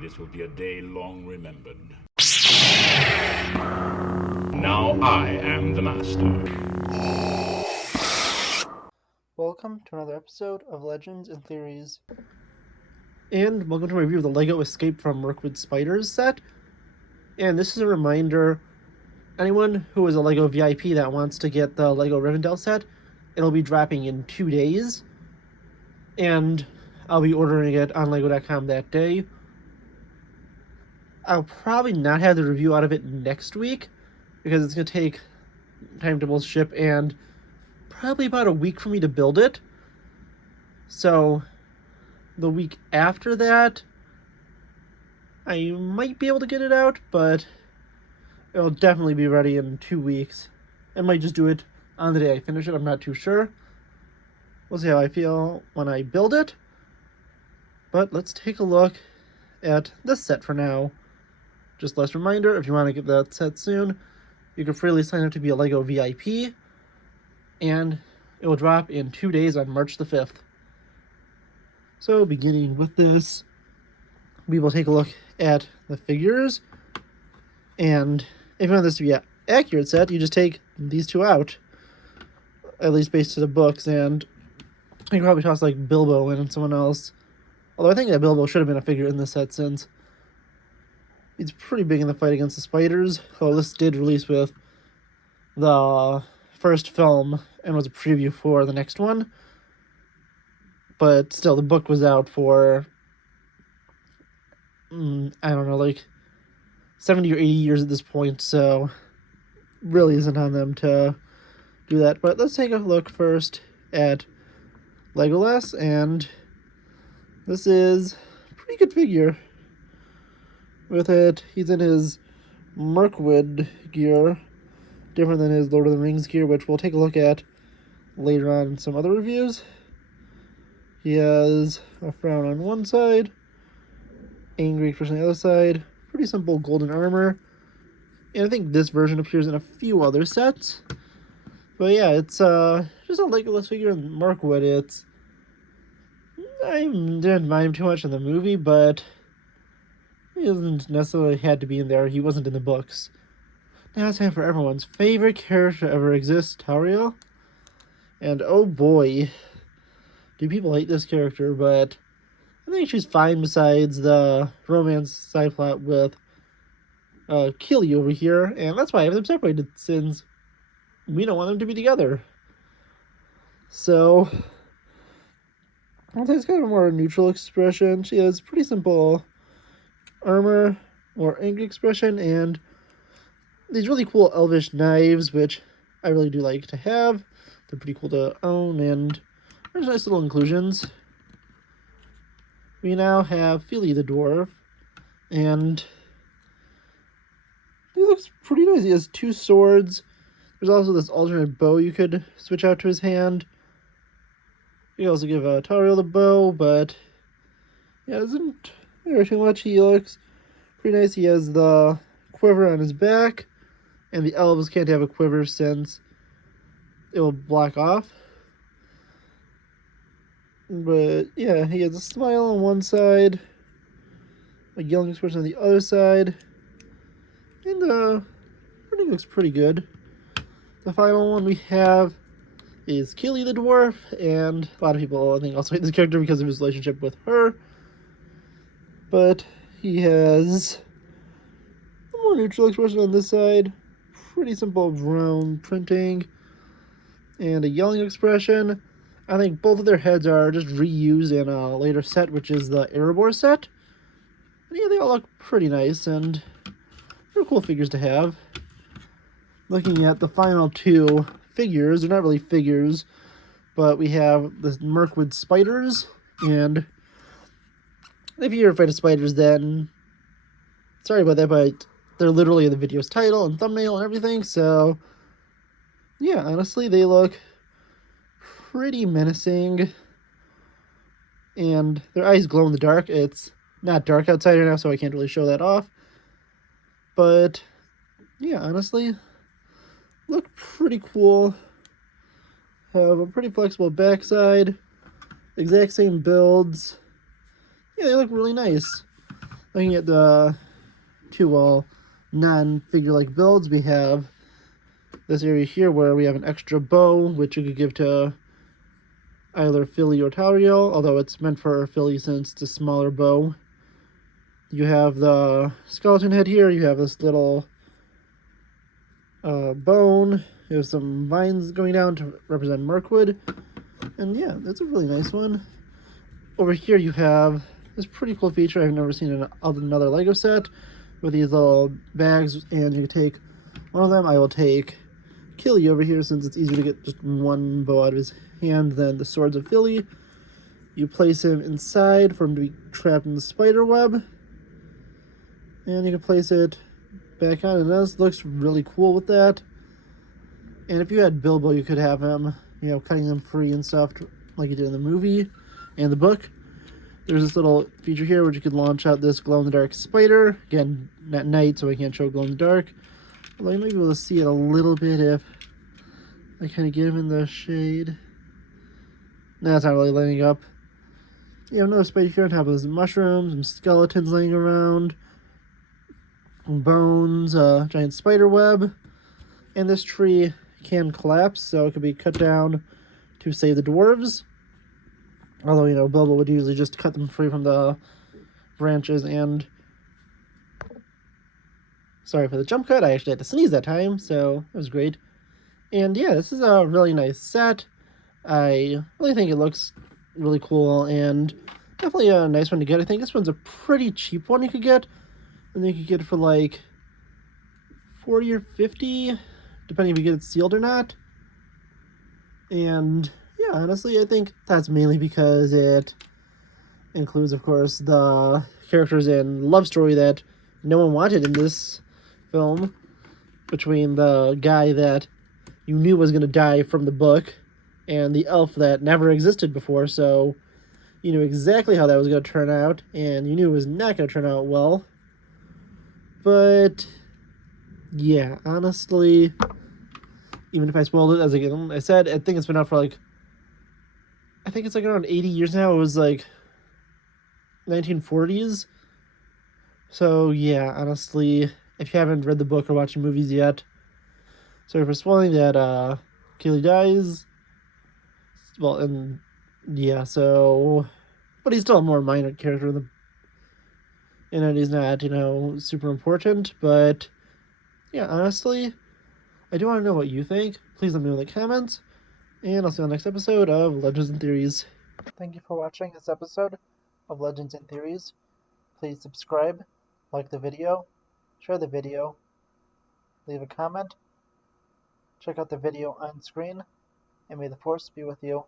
This will be a day long remembered. Now I am the master. Welcome to another episode of Legends and Theories. And welcome to my review of the Lego Escape from Mirkwood Spiders set. And this is a reminder, anyone who is a Lego VIP that wants to get the Lego Rivendell set, it'll be dropping in 2 days. And I'll be ordering it on Lego.com that day. I'll probably not have the review out of it next week, because it's going to take time to both ship and probably about a week for me to build it. So the week after that, I might be able to get it out, but it'll definitely be ready in 2 weeks. I might just do it on the day I finish it. I'm not too sure. We'll see how I feel when I build it. But let's take a look at this set for now. Just last reminder, if you want to get that set soon, you can freely sign up to be a Lego VIP, and it will drop in 2 days on March the 5th. So beginning with this, we will take a look at the figures, and if you want this to be an accurate set, you just take these two out, at least based to the books, and you can probably toss like Bilbo in and someone else. Although I think that Bilbo should have been a figure in this set since he's pretty big in the fight against the spiders. Oh, this did release with the first film and was a preview for the next one. But still, the book was out for, I don't know, like 70 or 80 years at this point, so really isn't on them to do that. But let's take a look first at Legolas, and this is a pretty good figure. With it, he's in his Mirkwood gear, different than his Lord of the Rings gear, which we'll take a look at later on in some other reviews. He has a frown on one side, angry expression on the other side, pretty simple golden armor, and I think this version appears in a few other sets. But yeah, it's just a Legolas figure in Mirkwood. I didn't mind him too much in the movie, but he doesn't necessarily had to be in there. He wasn't in the books. Now it's time for everyone's favorite character to ever exist, Tauriel. And oh boy, do people hate this character, but I think she's fine besides the romance side plot with Keely over here, and that's why I have them separated, since we don't want them to be together. So I think it's kind of a more neutral expression. She has pretty simple armor, more angry expression, and these really cool elvish knives, which I really do like to have. They're pretty cool to own, and there's nice little inclusions. We now have Fili the dwarf, and he looks pretty nice. He has 2 swords. There's also this alternate bow you could switch out to his hand. You can also give Tauriel the bow, but yeah, it doesn't matter too much. He looks pretty nice. He has the quiver on his back, and the elves can't have a quiver since it will block off. But yeah, he has a smile on one side, a yelling expression on the other side, and everything looks pretty good. The final one we have is Keely the dwarf, and a lot of people, I think, also hate this character because of his relationship with her. But he has a more neutral expression on this side, pretty simple brown printing, and a yelling expression. I think both of their heads are just reused in a later set, which is the Erebor set. And yeah, they all look pretty nice, and they're cool figures to have. Looking at the final 2 figures, they're not really figures, but we have the Mirkwood Spiders, and if you're afraid of spiders, then sorry about that, but they're literally in the video's title and thumbnail and everything, so yeah, honestly, they look pretty menacing, and their eyes glow in the dark. It's not dark outside right now, so I can't really show that off, but yeah, honestly, look pretty cool. Have a pretty flexible backside, exact same builds. Yeah, they look really nice. looking at the two non-figure-like builds, we have this area here where we have an extra bow, which you could give to either Philly or Tauriel, although it's meant for Philly since it's a smaller bow. You have the skeleton head here, you have this little bone, you have some vines going down to represent Mirkwood, and yeah, that's a really nice one. Over here you have this pretty cool feature I've never seen in another Lego set, with these little bags, and you can take one of them. I will take Killy over here since it's easier to get just one bow out of his hand than the swords of Philly. You place him inside for him to be trapped in the spider web, and you can place it back on, and this looks really cool with that. And if you had Bilbo, you could have him, you know, cutting them free and stuff like you did in the movie and the book. There's this little feature here which you could launch out this glow-in-the-dark spider. Again, at night, so I can't show glow-in-the-dark. Although you might be able to see it a little bit if I kind of get him in the shade. No, it's not really lighting up. You have another spider here on top of those mushrooms, some skeletons laying around, bones, giant spider web, and this tree can collapse, so it could be cut down to save the dwarves. Although, you know, Bilbo would usually just cut them free from the branches, and sorry for the jump cut, I actually had to sneeze that time, so it was great. And yeah, this is a really nice set. I really think it looks really cool, and definitely a nice one to get. I think this one's a pretty cheap one you could get, and you could get it for like 40 or 50, depending if you get it sealed or not. And yeah, honestly, I think that's mainly because it includes, of course, the characters and love story that no one wanted in this film, between the guy that you knew was going to die from the book and the elf that never existed before, so you knew exactly how that was going to turn out, and you knew it was not going to turn out well. But yeah, honestly, even if I spoiled it, as I said, I think it's been out for like, I think it's like around 80 years now. It was like 1940s. So yeah, honestly, if you haven't read the book or watched the movies yet, sorry for spoiling that Kaylee dies. Well, and yeah, so, but he's still a more minor character in the, and he's not, you know, super important. But yeah, honestly, I do want to know what you think. Please let me know in the comments, and I'll see you on the next episode of Legends and Theories. Thank you for watching this episode of Legends and Theories. Please subscribe, like the video, share the video, leave a comment, check out the video on screen, and may the Force be with you.